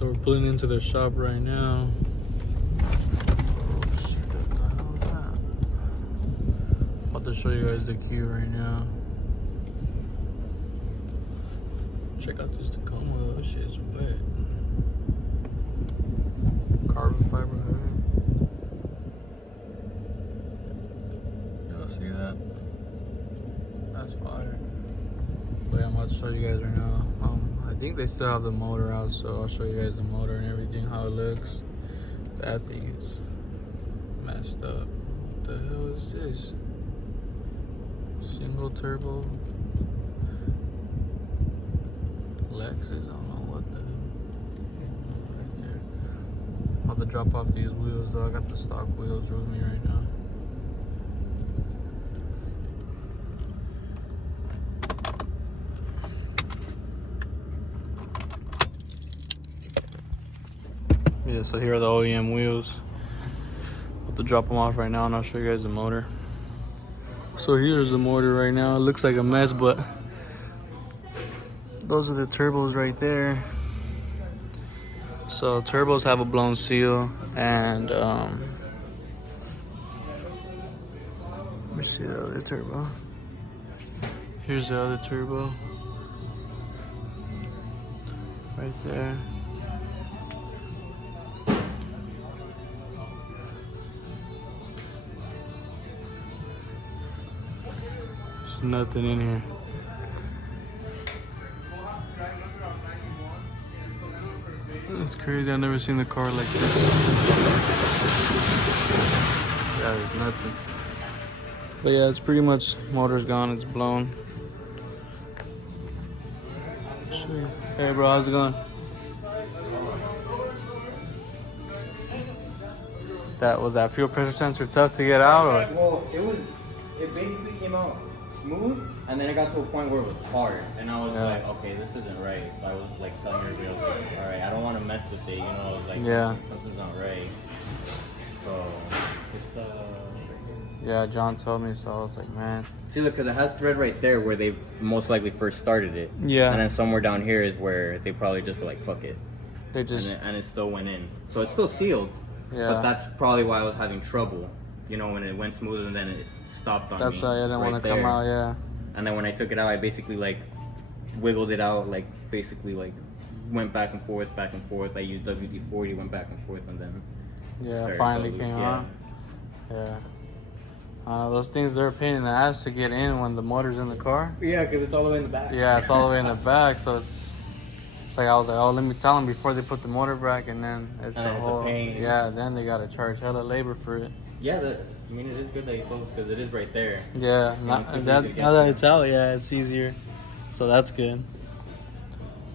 So we're pulling into the shop right now. Oh, shit, what the hell is that? I'm about to show you guys the queue right now. Check out this Tacoma though, this shit is wet. Carbon fiber hood. Y'all see that? That's fire. But yeah, I'm about to show you guys right now. I think they still have the motor out, so I'll show you guys the motor and everything, how it looks. That thing is messed up. What the hell is this? Single turbo Lexus, I don't know what the hell. Right there. I'm about to drop off these wheels though. I got the stock wheels with me right now. Yeah, so here are the OEM wheels. I'm about to drop them off right now and I'll show you guys the motor. So here's the motor right now. It looks like a mess, but those are the turbos right there. So turbos have a blown seal, and let me see the other turbo. Here's the other turbo right there. There's nothing in here. That's crazy. I've never seen the car like this. Yeah, there's nothing. But yeah, it's pretty much, motor's gone, it's blown. Hey bro, how's it going? Was that fuel pressure sensor tough to get out, or? Well, it basically came out smooth, and then it got to a point where it was hard, and I was like, okay, this isn't right. So I was like telling everybody, okay, all right, I don't want to mess with it, you know. I was like, yeah, something's not right. So it's yeah, John told me, so I was like, man. See, look, because it has thread right there where they most likely first started it. Yeah. And then somewhere down here is where they probably just were like, fuck it. They just and it still went in, so it's still sealed. Yeah. But that's probably why I was having trouble. You know, when it went smooth and then it stopped on me. That's why I didn't want to come out, yeah. And then when I took it out, I basically like wiggled it out, like basically like went back and forth. I used WD-40, went back and forth, and then yeah, finally came out. Yeah. Those things, they're a pain in the ass to get in when the motor's in the car. Yeah, because it's all the way in the back. Yeah, it's all the way in the back, so it's like I was like, oh, let me tell them before they put the motor back, and then it's a pain. Yeah, then they gotta charge hella labor for it. Yeah, I mean, it is good that you close because it is right there. Yeah, now that it's out, yeah, it's easier. So that's good.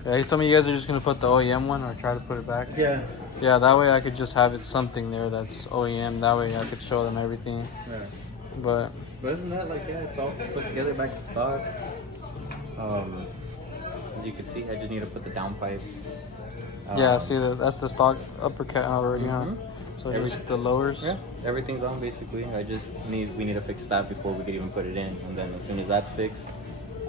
Yeah, you told me you guys are just gonna put the OEM one or try to put it back. Yeah. Yeah, that way I could just have it something there that's OEM. That way I could show them everything. Yeah. But isn't that like, yeah, it's all put together back to stock. As you can see, I just need to put the downpipes. Yeah, see, that's the stock uppercut already, huh? So just the lowers. Yeah, everything's on basically. We need to fix that before we could even put it in. And then as soon as that's fixed,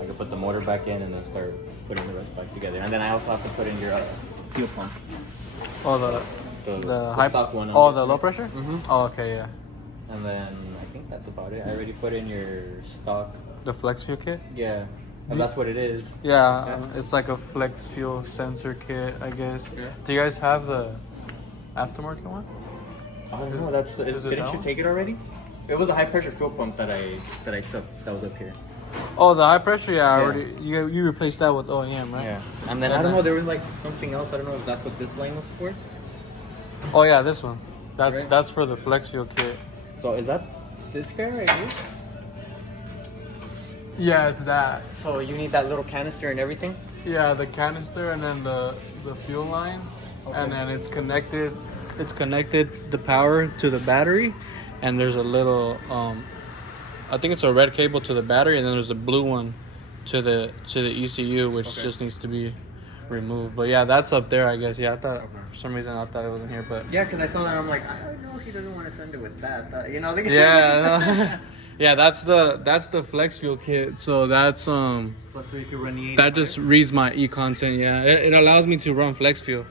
I can put the motor back in and then start putting the rest back together. And then I also have to put in your fuel pump. Oh, the high stock one. Oh, the low pressure? Oh, okay, yeah. And then I think that's about it. I already put in your stock. The flex fuel kit? Yeah. And that's what it is. Yeah, it's like a flex fuel sensor kit, I guess. Yeah. Do you guys have the aftermarket one? I don't know. Didn't you take it already? It was a high pressure fuel pump that I took. That was up here. Oh, the high pressure. Yeah, I already. You replaced that with OEM, right? Yeah. And then I don't know. There was like something else. I don't know if that's what this line was for. Oh yeah, this one. That's for the flex fuel kit. So is that this guy right here? Yeah, it's that. So you need that little canister and everything? Yeah, the canister and then the fuel line, and then it's connected. It's connected the power to the battery, and there's a little I think it's a red cable to the battery, and then there's a blue one to the ECU, which just needs to be removed. But yeah, that's up there, I guess. Yeah, I thought for some reason I thought it wasn't here, but yeah, because I saw that and I'm like, I don't know if he doesn't want to send it with that. You know? Yeah. Yeah, that's the flex fuel kit. So that's so you can run that just reads my e-content. Yeah, it allows me to run flex fuel.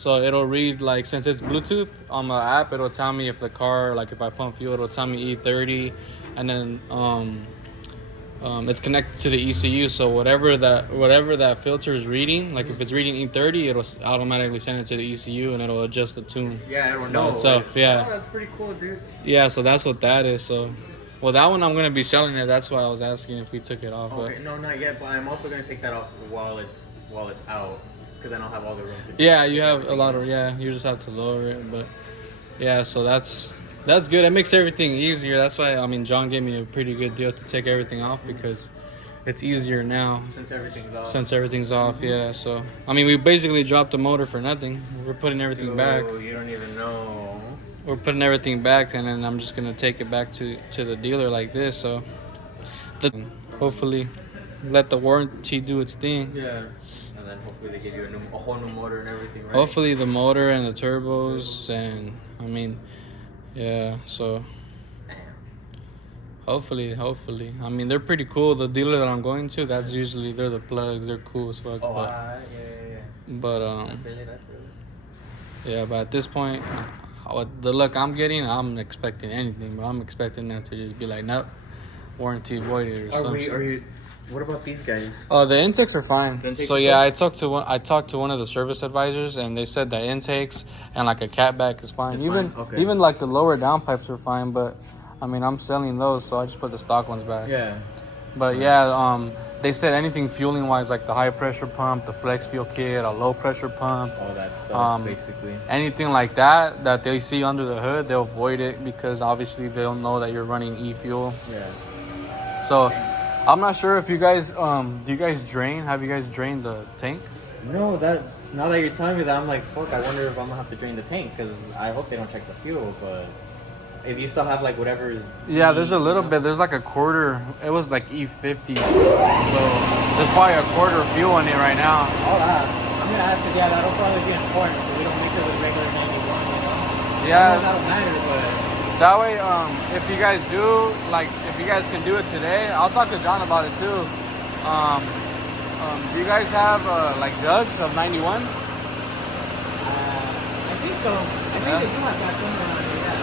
So it'll read like, since it's Bluetooth on the app, it'll tell me if the car, like if I pump fuel, it'll tell me E30, and then it's connected to the ECU. So whatever that filter is reading, like if it's reading E30, it'll automatically send it to the ECU and it'll adjust the tune. Yeah, I don't know itself. Yeah. Oh, that's pretty cool, dude. Yeah, so that's what that is. So, well, that one I'm gonna be selling it. That's why I was asking if we took it off. Okay, no, not yet. But I'm also gonna take that off while it's out, because I don't have all the room to do. Yeah, you have a lot of, yeah, you just have to lower it, but yeah, so that's good. It makes everything easier. That's why, I mean, John gave me a pretty good deal to take everything off, because it's easier now Since everything's off. Yeah, so I mean, we basically dropped the motor for nothing. We're putting everything back. You don't even know. We're putting everything back, and then I'm just gonna take it back to the dealer like this. So hopefully let the warranty do its thing. Yeah. And then hopefully they give you a whole new motor and everything, right? Hopefully the motor and the turbos, and I mean, yeah, so hopefully. I mean, they're pretty cool. The dealer that I'm going to, they're the plugs. They're cool as fuck. Oh, yeah. But I feel it. yeah, but at this point, the luck I'm getting, I'm expecting anything, but I'm expecting them to just be like, nope, warranty voided or something. What about these guys? The intakes are fine. Intakes So are yeah, fine? I talked to one of the service advisors, and they said that intakes and like a catback is fine. It's even fine? Okay. even like the lower downpipes are fine, but I mean, I'm selling those, so I just put the stock ones back. Yeah. But yeah, they said anything fueling wise, like the high pressure pump, the flex fuel kit, a low pressure pump, All that stuff, basically. anything like that they see under the hood, they'll avoid it, because obviously they don't know that you're running e-fuel. Yeah. So I'm not sure if you guys do you guys drain? Have you guys drained the tank? No, now that you're telling me that, I'm like, fuck, I wonder if I'm gonna have to drain the tank, because I hope they don't check the fuel, but if you still have like whatever is... Yeah, there's a little bit. There's like a quarter. It was like E50. So there's probably a quarter of fuel in it right now. All that. I'm gonna ask it, yeah, that'll probably be important, so we don't mix it with regular 91, you know? Yeah. That'll matter, but... That way, if you guys do, like, if you guys can do it today, I'll talk to John about it too. Do you guys have, like, jugs of 91? I think so. I think they do have that somewhere around here, yeah.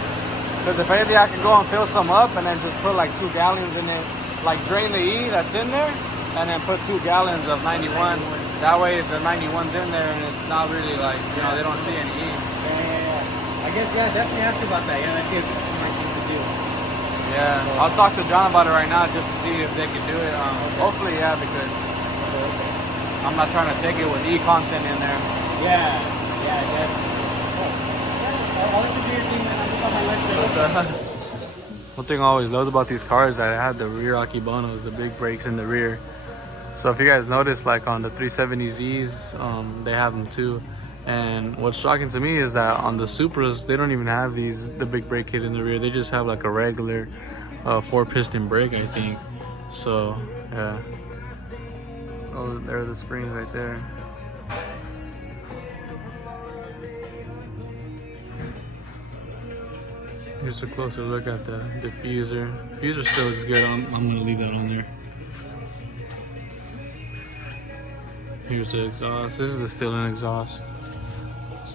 Because if anything, I can go and fill some up and then just put, like, 2 gallons in it. Like, drain the E that's in there and then put 2 gallons of 91. That way, the 91's in there and it's not really, like, you know, they don't see any E. I guess, yeah, definitely ask about that. Yeah, that's good. Yeah, I'll talk to John about it right now just to see if they can do it. Hopefully, yeah, because I'm not trying to take it with E content in there. Yeah, definitely. I'll let you do your thing, man. I'm just on my list. One thing I always loved about these cars is that it had the rear Akibanos, the big brakes in the rear. So if you guys notice, like on the 370Zs, they have them too. And what's shocking to me is that on the Supras, they don't even have the big brake kit in the rear. They just have like a regular 4-piston brake, I think. So, yeah. Oh, there are the springs right there. Just a closer look at the diffuser. Diffuser still looks good. I'm gonna leave that on there. Here's the exhaust. This is the still-in exhaust.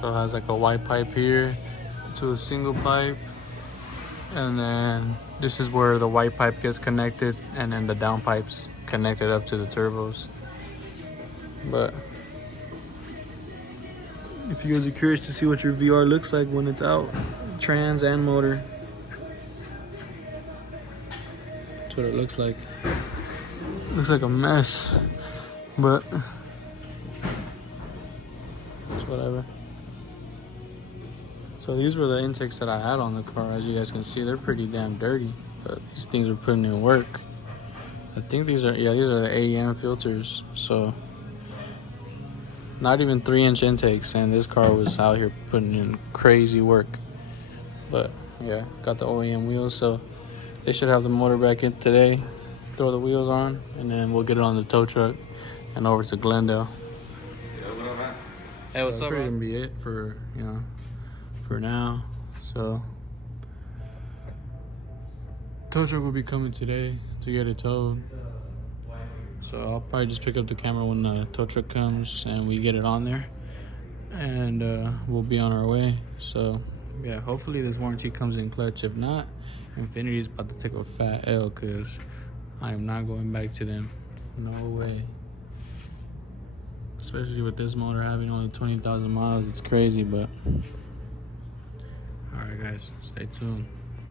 So it has like a white pipe here to a single pipe, and then this is where the white pipe gets connected, and then the down pipes connected up to the turbos. But if you guys are curious to see what your VR looks like when it's out, trans and motor, that's what it looks like. Looks like a mess, but it's whatever. So these were the intakes that I had on the car. As you guys can see, they're pretty damn dirty, but these things are putting in work. I think these are the AEM filters. So not even 3-inch intakes, and this car was out here putting in crazy work. But yeah, got the OEM wheels, so they should have the motor back in today. Throw the wheels on, and then we'll get it on the tow truck and over to Glendale. Hey, what's up, bro? That's gonna be it for, for now. So tow truck will be coming today to get it towed. So I'll probably just pick up the camera when the tow truck comes and we get it on there. and we'll be on our way. So yeah, hopefully this warranty comes in clutch. If not, Infinity is about to take a fat L, because I am not going back to them. No way. Especially with this motor having only 20,000 miles, it's crazy. But all right, guys, stay tuned.